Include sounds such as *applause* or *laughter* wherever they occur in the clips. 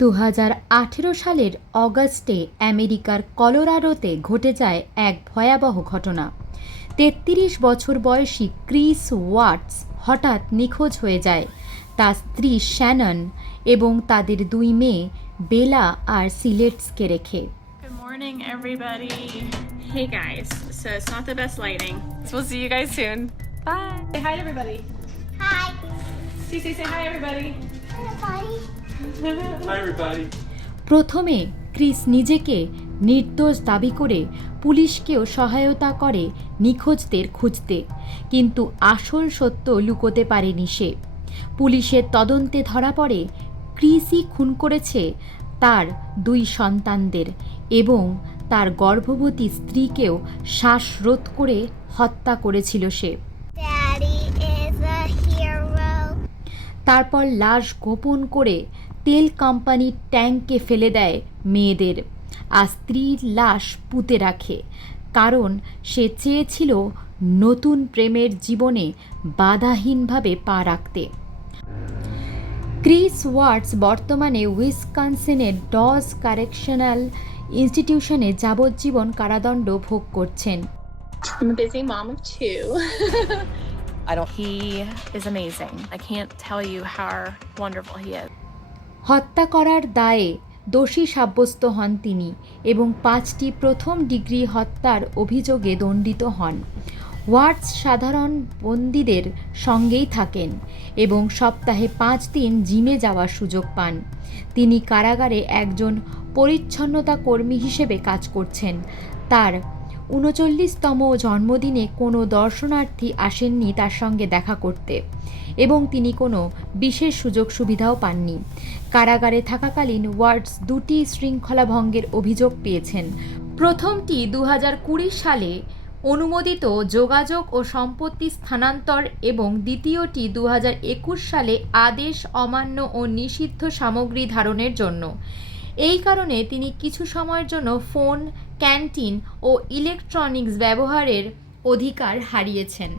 দু হাজার আঠেরো সালের অগাস্টে আমেরিকার কলোরারোতে ঘটে যায় এক ভয়াবহ ঘটনা। তেত্রিশ বছর বয়সী ক্রিস ওয়াটস হঠাৎ নিখোঁজ হয়ে যায়। তার স্ত্রী শ্যানন এবং তাদের দুই মেয়ে বেলা আর সিলেটসকে রেখে। প্রথমে ক্রিস নিজেকে নির্দোষ দাবি করে পুলিশকেও সহায়তা করে নিখোঁজদের খুঁজতে কিন্তু আসল সত্য লুকোতে পারেনি সে। পুলিশের তদন্তে ধরা পড়ে ক্রিসই খুন করেছে তার দুই সন্তানদের এবং তার গর্ভবতী স্ত্রীকেও শ্বাসরোধ করে হত্যা করেছিল সে. তারপর লাশ গোপন করে তেল কোম্পানির ট্যাঙ্কে ফেলে দেয় মেয়েদের আর স্ত্রীর লাশ পুঁতে রাখে কারণ সে চেয়েছিল নতুন প্রেমের জীবনে বাধাহীনভাবে পা রাখতে ক্রিস ওয়াটস বর্তমানে উইসকনসিনের ডজ কারেকশনাল ইনস্টিটিউশনে যাবজ্জীবন কারাদণ্ড ভোগ করছেন I'm a busy mom of two. *laughs* I don't. he is amazing. I can't tell you how wonderful he is. হত্যা করার দায়ে দোষী সাব্যস্ত হন তিনি এবং পাঁচটি প্রথম ডিগ্রি হত্যার অভিযোগে দণ্ডিত হন। ওয়াটস সাধারণ বন্দীদের সঙ্গেই থাকেন এবং সপ্তাহে পাঁচ দিন জিমে যাওয়ার সুযোগ পান। তিনি কারাগারে একজন পরিচ্ছন্নতা কর্মী হিসেবে কাজ করছেন। তার উনচল্লিশতম জন্মদিনে কোনো দর্শনার্থী আসেননি তার সঙ্গে দেখা করতে এবং তিনি কোনো বিশেষ সুযোগ সুবিধাও পাননি। কারাগারে থাকাকালীন ওয়ার্ডস দুটি শৃঙ্খলা ভঙ্গের অভিযোগ পেয়েছেন। প্রথমটি দু সালে অনুমোদিত যোগাযোগ ও সম্পত্তি স্থানান্তর এবং দ্বিতীয়টি দু সালে আদেশ অমান্য ও নিষিদ্ধ সামগ্রী ধারণের জন্য। এই কারণে তিনি কিছু সময়ের জন্য ফোন ক্যান্টিন ও ইলেকট্রনিক্স ব্যবহারের অধিকার হারিয়েছেন।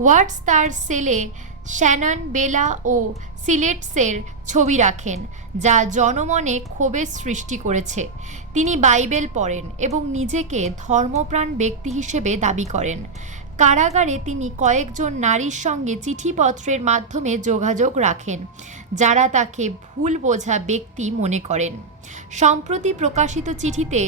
ওয়াটস তার সেলে শ্যানন বেলা ও সিলেটসের ছবি রাখেন, যা জনমনে ক্ষোভের সৃষ্টি করেছে। তিনি বাইবেল পড়েন এবং নিজেকে ধর্মপ্রাণ ব্যক্তি হিসেবে দাবি করেন। কারাগারে তিনি কয়েকজন নারীর সঙ্গে চিঠিপত্রের মাধ্যমে যোগাযোগ রাখেন, যারা তাকে ভুল বোঝা ব্যক্তি মনে করেন। সম্প্রতি প্রকাশিত চিঠিতে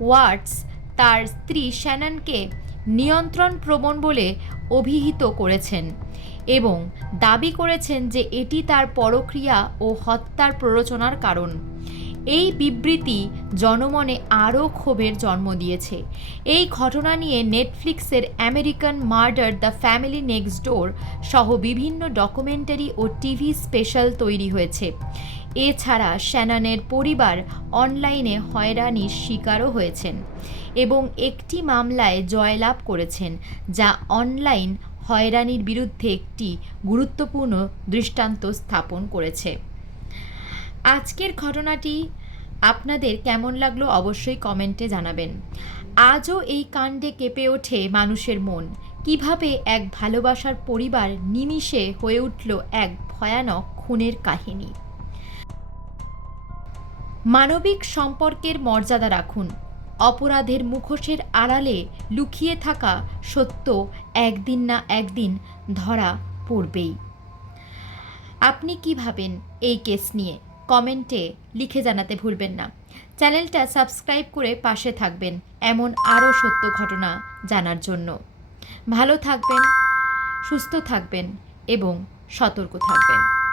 ওয়াটস তার স্ত্রী শ্যাননকে নিয়ন্ত্রণ প্রবণ বলে অভিহিত করেছেন এবং দাবি করেছেন যে এটি তার পরক্রিয়া ও হত্যার প্ররোচনার কারণ। এই বিবৃতি জনমনে আরও ক্ষোভের জন্ম দিয়েছে। এই ঘটনা নিয়ে নেটফ্লিক্সের American murder the family next door সহ বিভিন্ন ডকুমেন্টারি ও টিভি স্পেশাল তৈরি হয়েছে। এছাড়া শ্যাননের পরিবার অনলাইনে হয়রানির শিকারও হয়েছেন এবং একটি মামলায় জয়লাভ করেছেন, যা অনলাইন হয়রানির বিরুদ্ধে একটি গুরুত্বপূর্ণ দৃষ্টান্ত স্থাপন করেছে। আজকের ঘটনাটি আপনাদের কেমন লাগল অবশ্যই কমেন্টে জানাবেন। আজও এই কাণ্ডে কেঁপে ওঠে মানুষের মন। কীভাবে এক ভালোবাসার পরিবার নিমিষে হয়ে উঠল এক ভয়ানক খুনের কাহিনী? মানবিক সম্পর্কের মর্যাদা রাখুন। অপরাধের মুখোশের আড়ালে লুকিয়ে থাকা সত্য একদিন না একদিন ধরা পড়বেই। আপনি কি ভাবেন এই কেস নিয়ে? কমেন্টে লিখে জানাতে ভুলবেন না। চ্যানেলটা সাবস্ক্রাইব করে পাশে থাকবেন এমন আরও সত্য ঘটনা জানার জন্য। ভালো থাকবেন, সুস্থ থাকবেন এবং সতর্ক থাকবেন।